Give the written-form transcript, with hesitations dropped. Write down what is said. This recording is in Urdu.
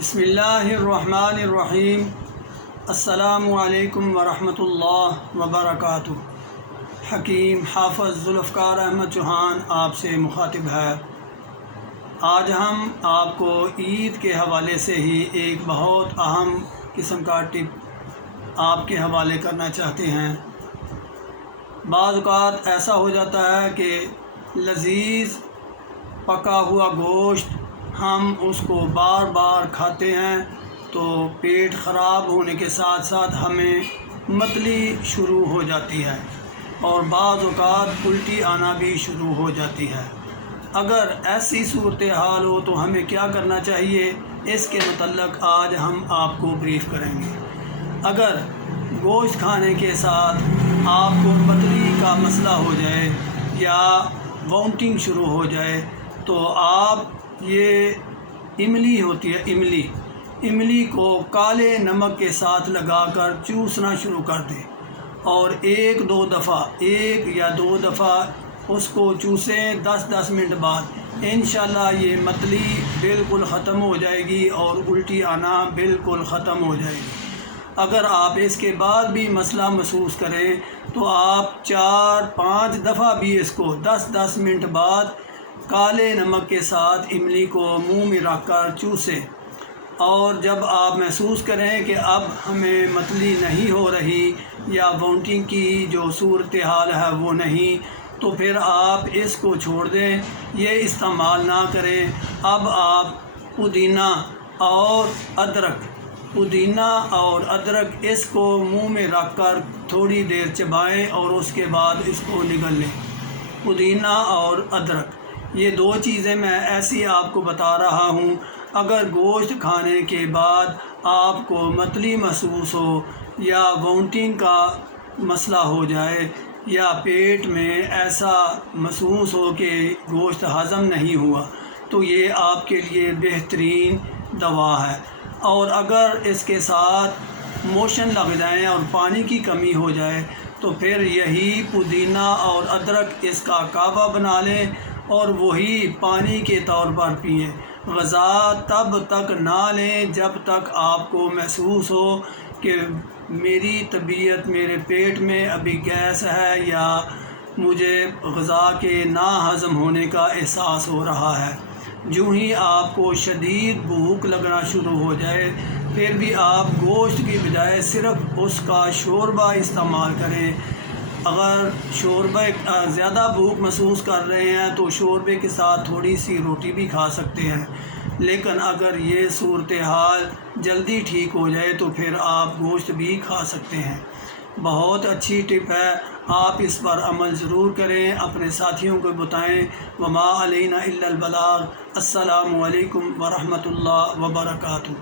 بسم اللہ الرحمن الرحیم۔ السلام علیکم ورحمۃ اللہ وبرکاتہ۔ حکیم حافظ ذوالفقار احمد چوہان آپ سے مخاطب ہے۔ آج ہم آپ کو عید کے حوالے سے ہی ایک بہت اہم قسم کا ٹپ آپ کے حوالے کرنا چاہتے ہیں۔ بعض اوقات ایسا ہو جاتا ہے کہ لذیذ پکا ہوا گوشت ہم اس کو بار بار کھاتے ہیں تو پیٹ خراب ہونے کے ساتھ ساتھ ہمیں متلی شروع ہو جاتی ہے اور بعض اوقات الٹی آنا بھی شروع ہو جاتی ہے۔ اگر ایسی صورتحال ہو تو ہمیں کیا کرنا چاہیے، اس کے متعلق آج ہم آپ کو بریف کریں گے۔ اگر گوشت کھانے کے ساتھ آپ کو متلی کا مسئلہ ہو جائے یا وامٹنگ شروع ہو جائے تو آپ یہ املی ہوتی ہے، املی کو کالے نمک کے ساتھ لگا کر چوسنا شروع کر دیں اور ایک یا دو دفعہ اس کو چوسیں 10 منٹ بعد انشاءاللہ یہ متلی بالکل ختم ہو جائے گی اور الٹی آنا بالکل ختم ہو جائے گی۔ اگر آپ اس کے بعد بھی مسئلہ محسوس کریں تو آپ 4-5 دفعہ بھی اس کو 10 منٹ بعد کالے نمک کے ساتھ املی کو منہ میں رکھ کر چوسیں، اور جب آپ محسوس کریں کہ اب ہمیں متلی نہیں ہو رہی یا وامٹنگ کی جو صورتحال ہے وہ نہیں، تو پھر آپ اس کو چھوڑ دیں، یہ استعمال نہ کریں۔ اب آپ پودینہ اور ادرک اس کو منہ میں رکھ کر تھوڑی دیر چبائیں اور اس کے بعد اس کو نگل لیں۔ پودینہ اور ادرک یہ دو چیزیں میں ایسی آپ کو بتا رہا ہوں۔ اگر گوشت کھانے کے بعد آپ کو متلی محسوس ہو یا وامٹنگ کا مسئلہ ہو جائے یا پیٹ میں ایسا محسوس ہو کہ گوشت ہضم نہیں ہوا تو یہ آپ کے لیے بہترین دوا ہے۔ اور اگر اس کے ساتھ موشن لگ جائیں اور پانی کی کمی ہو جائے تو پھر یہی پودینہ اور ادرک اس کا کعبہ بنا لیں اور وہی پانی کے طور پر پئیں۔ غذا تب تک نہ لیں جب تک آپ کو محسوس ہو کہ میری طبیعت، میرے پیٹ میں ابھی گیس ہے یا مجھے غذا کے نا ہضم ہونے کا احساس ہو رہا ہے۔ جو ہی آپ کو شدید بھوک لگنا شروع ہو جائے پھر بھی آپ گوشت کی بجائے صرف اس کا شوربہ استعمال کریں۔ اگر شوربہ زیادہ بھوک محسوس کر رہے ہیں تو شوربے کے ساتھ تھوڑی سی روٹی بھی کھا سکتے ہیں، لیکن اگر یہ صورتحال جلدی ٹھیک ہو جائے تو پھر آپ گوشت بھی کھا سکتے ہیں۔ بہت اچھی ٹپ ہے، آپ اس پر عمل ضرور کریں، اپنے ساتھیوں کو بتائیں۔ وما علینا الا البلاغ۔ السلام علیکم ورحمۃ اللہ وبرکاتہ۔